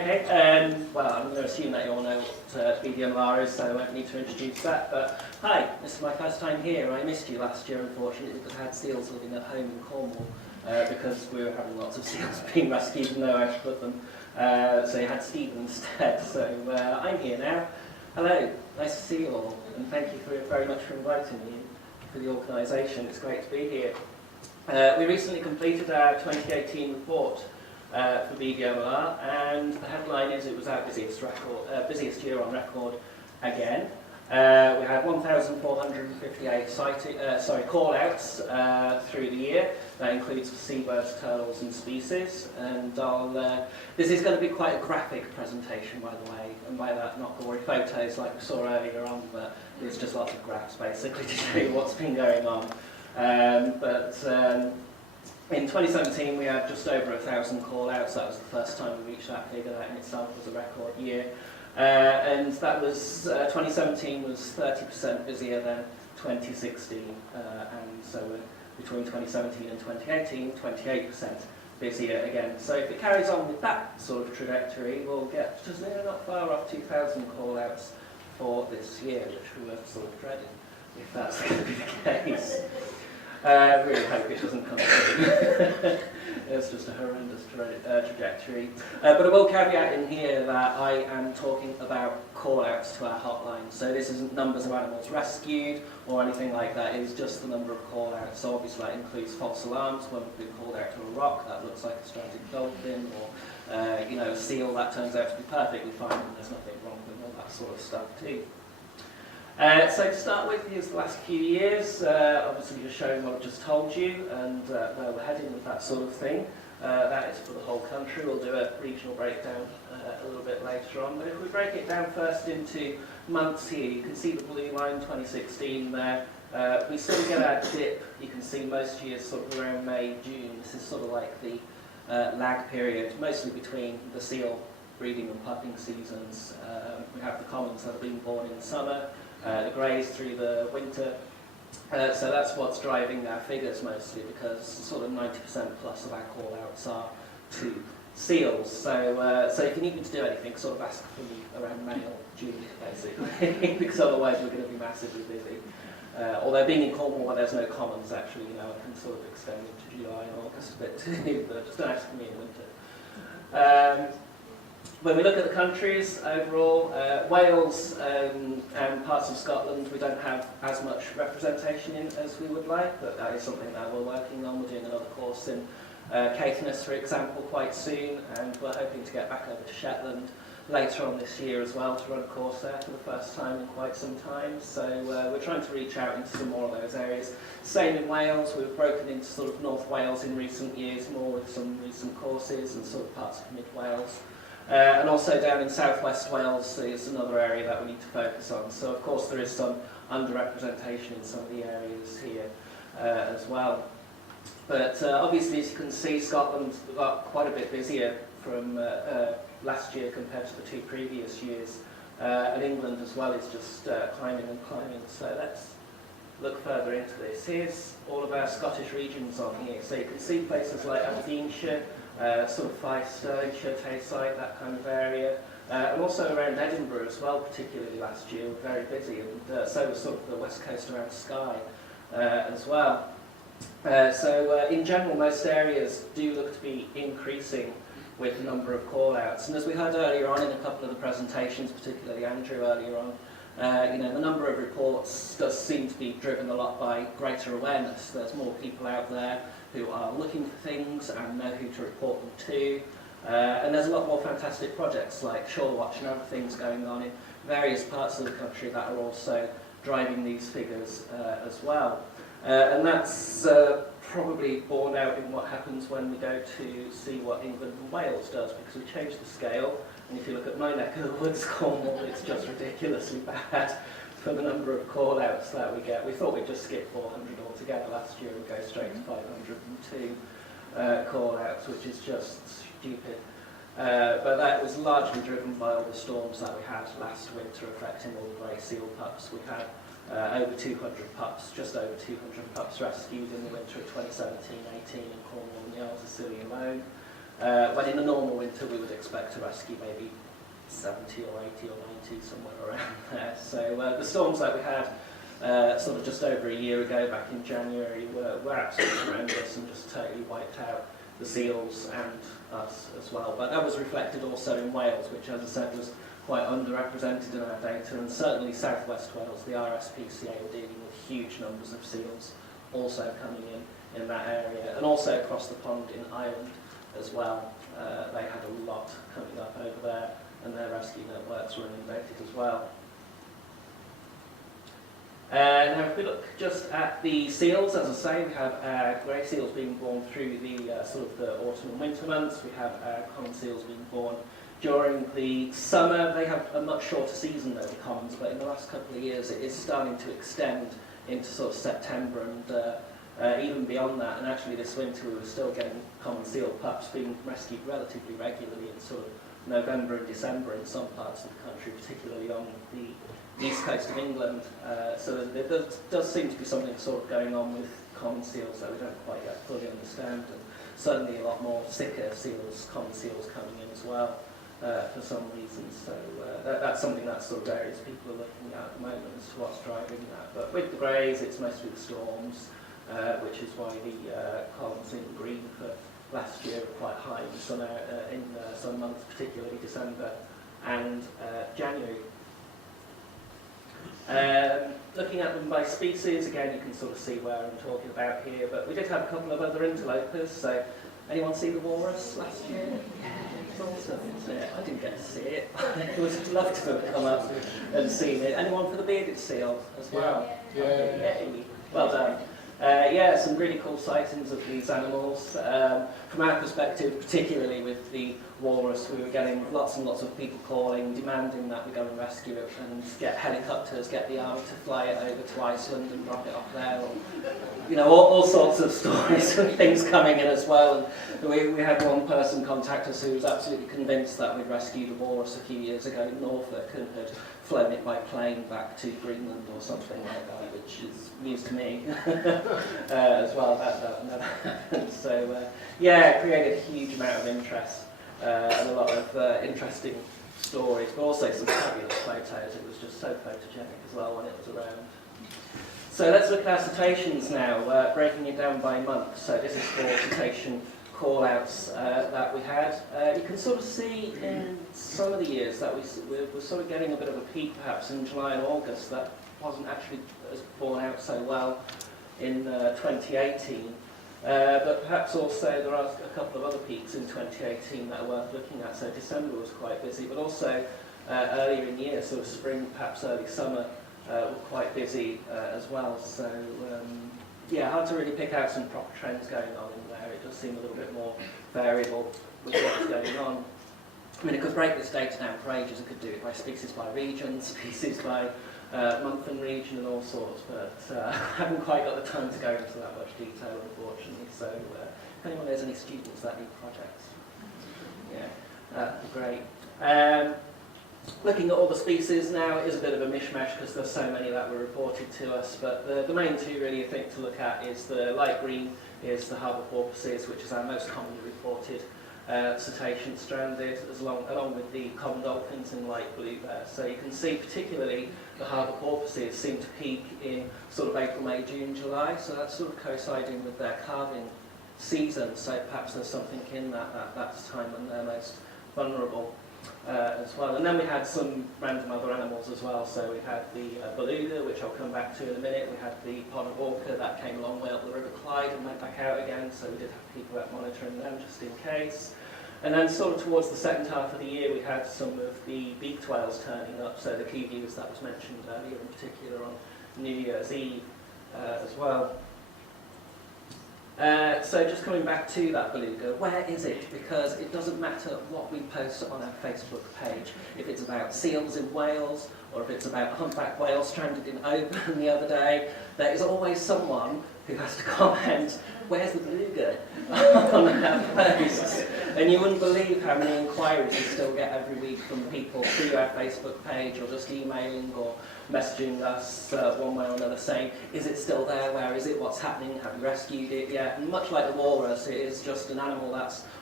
Okay, well, I'm going to assume that you all know what BDMR is, so I won't need to introduce that. But hi, this is my first time here. I missed you last year, unfortunately, because I had seals living at home in Cornwall because we were having lots of seals being rescued and nowhere to put them. So you had Steve instead. So I'm here now. Hello, nice to see you all, and thank you very much for inviting me for the organisation. It's great to be here. We recently completed our 2018 report for BDMR, and the headline is it was our busiest year on record again. We had 1,458 call-outs through the year. That includes for seabirds, turtles and species. And this is going to be quite a graphic presentation, by the way, and by that not gory photos like we saw earlier on, but it's just lots of graphs basically to show you what's been going on. In 2017 we had just over 1,000 call-outs. That was the first time we reached that figure. That in itself was a record year. And that was 2017 was 30% busier than 2016, and so between 2017 and 2018, 28% busier again. So if it carries on with that sort of trajectory, we'll get just not far off 2,000 call-outs for this year, which we were sort of dreading, if that's going to be the case. I really hope it doesn't come true. It's just a horrendous trajectory. But I will caveat in here that I am talking about call-outs to our hotline. So this isn't numbers of animals rescued or anything like that. It is just the number of call-outs. So obviously that includes false alarms when we've been called out to a rock that looks like a stranded dolphin, or a seal that turns out to be perfectly fine and there's nothing wrong with all that sort of stuff too. So to start with, here's the last few years, obviously just showing what I've just told you and where we're heading with that sort of thing. That is for the whole country. We'll do a regional breakdown a little bit later on. But if we break it down first into months here, you can see the blue line, 2016 there. We sort of get our dip. You can see most years sort of around May, June. This is sort of like the lag period, mostly between the seal breeding and pupping seasons. We have the commons that have been born in summer. The greys through the winter. So that's what's driving our figures mostly, because sort of 90% plus of our call-outs are to seals. So if you need me to do anything, sort of ask for me around May or June, basically, because otherwise we're going to be massively busy. Although being in Cornwall where there's no commons, actually, I can sort of extend into July and August a bit too, but just don't ask for me in winter. When we look at the countries overall, Wales and parts of Scotland, we don't have as much representation in as we would like, but that is something that we're working on. We're doing another course in Caithness, for example, quite soon, and we're hoping to get back over to Shetland later on this year as well to run a course there for the first time in quite some time. So we're trying to reach out into some more of those areas. Same in Wales. We've broken into sort of North Wales in recent years, more with some recent courses, and sort of parts of Mid Wales. And also down in southwest Wales is another area that we need to focus on. So of course there is some underrepresentation in some of the areas here as well. But obviously, as you can see, Scotland got quite a bit busier from last year compared to the two previous years. And England as well is just climbing and climbing. So let's look further into this. Here's all of our Scottish regions on here. So you can see places like Aberdeenshire, sort of Fife, Stirlingshire, Tayside, that kind of area. And also around Edinburgh as well, particularly last year, we're very busy. And so was sort of the west coast around Skye as well. So in general, most areas do look to be increasing with the number of call-outs. And as we heard earlier on in a couple of the presentations, particularly Andrew earlier on, the number of reports does seem to be driven a lot by greater awareness. There's more people out there who are looking for things and know who to report them to. And there's a lot more fantastic projects like Shore Watch and other things going on in various parts of the country that are also driving these figures as well. And that's probably borne out in what happens when we go to see what England and Wales does, because we changed the scale. And if you look at my neck of the woods, Cornwall, it's just ridiculously bad for the number of call-outs that we get. We thought we'd just skip 400 altogether last year and go straight to 502 call-outs, which is just stupid. But that was largely driven by all the storms that we had last winter affecting all the grey seal pups. We had over 200 pups, just over 200 pups rescued in the winter of 2017-18 in Cornwall and the Isles of Scilly alone. when in a normal winter we would expect to rescue maybe 70 or 80 or 90, somewhere around there. So the storms that we had sort of just over a year ago, back in January, were absolutely horrendous and just totally wiped out the seals and us as well. But that was reflected also in Wales, which, as I said, was quite underrepresented in our data, and certainly South West Wales, the RSPCA were dealing with huge numbers of seals also coming in that area, and also across the pond in Ireland as well. They had a lot coming up over there, and their rescue networks were inundated as well. Now if we look just at the seals, as I say, we have grey seals being born through the sort of the autumn and winter months. We have common seals being born during the summer. They have a much shorter season than the commons, but in the last couple of years it is starting to extend into sort of September and even beyond that. And actually this winter we were still getting common seal pups being rescued relatively regularly in sort of November and December in some parts of the country, particularly on the east coast of England. So there does seem to be something sort of going on with common seals that we don't quite yet fully understand, and certainly a lot more sicker seals, common seals coming in as well for some reason. So that's something that sort of various people are looking at the moment as to what's driving that. But with the greys, it's mostly the storms, which is why the columns in green for last year were quite high in some months, particularly December and January. Looking at them by species, again you can sort of see where I'm talking about here, but we did have a couple of other interlopers. So anyone see the walrus last year? Yeah, it's awesome, isn't it? I didn't get to see it. It was lovely to have come up and seen it. Anyone for the bearded seal as well? Yeah. Well done. Yeah, some really cool sightings of these animals. From our perspective, particularly with the walrus, we were getting lots and lots of people calling, demanding that we go and rescue it and get helicopters, get the army to fly it over to Iceland and drop it off there. Or, you know, all sorts of stories and things coming in as well. And we had one person contact us who was absolutely convinced that we'd rescued a walrus a few years ago in Norfolk and had flown it by plane back to Greenland or something like that, which is news to me as well. That never happened. So yeah, it created a huge amount of interest and a lot of interesting stories, but also some fabulous photos. It was just so photogenic as well when it was around. So let's look at our citations now, breaking it down by month. So this is for citation call-outs that we had. You can sort of see in some of the years that we're sort of getting a bit of a peak perhaps in July and August that wasn't actually as borne out so well in 2018. But perhaps also there are a couple of other peaks in 2018 that are worth looking at. So December was quite busy, but also earlier in the year, sort of spring, perhaps early summer, were quite busy as well. So yeah, hard to really pick out some proper trends going on in there. It does seem a little bit more variable with what's going on. I mean, it could break this data down for ages. It could do it by species by region, species by month and region and all sorts, but I haven't quite got the time to go into that much detail, unfortunately. So if anyone knows any students that need projects, yeah, that'd be great. Looking at all the species now, it is a bit of a mishmash because there's so many that were reported to us, but the main two really I think to look at is the light green is the harbour porpoises, which is our most commonly reported cetacean stranded, along with the common dolphins in light blue there. So you can see particularly the harbour porpoises seem to peak in sort of April, May, June, July, so that's sort of coinciding with their calving season, so perhaps there's something in that's the time when they're most vulnerable as well. And then we had some random other animals as well, so we had the beluga, which I'll come back to in a minute. We had the pond orca that came a long way up the River Clyde and went back out again, so we did have people out monitoring them just in case. And then sort of towards the second half of the year we had some of the beaked whales turning up, so the kiwis that was mentioned earlier in particular on New Year's Eve as well. So just coming back to that beluga, where is it? Because it doesn't matter what we post on our Facebook page. If it's about seals in Wales, or if it's about a humpback whale stranded in Oban the other day, there is always someone who has to comment, where's the beluga on our posts? And you wouldn't believe how many inquiries we still get every week from people through our Facebook page, or just emailing or messaging us one way or another saying, is it still there, where is it, what's happening, have you rescued it yet? And much like the walrus, it is just an animal that's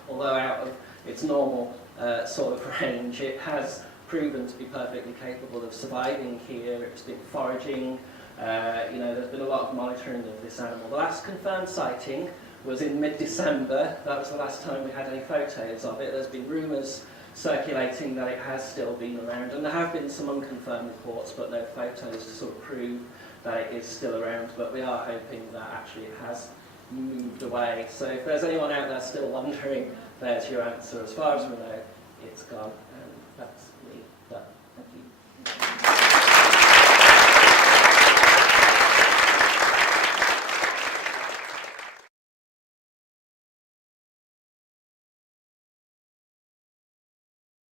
although out of its normal sort of range, it has proven to be perfectly capable of surviving here. It's been foraging. There's been a lot of monitoring of this animal. The last confirmed sighting was in mid-December. That was the last time we had any photos of it. There's been rumours circulating that it has still been around, and there have been some unconfirmed reports, but no photos to sort of prove that it is still around. But we are hoping that actually it has moved away. So if there's anyone out there still wondering, there's your answer. As far as we know, it's gone, and that's me. But thank you.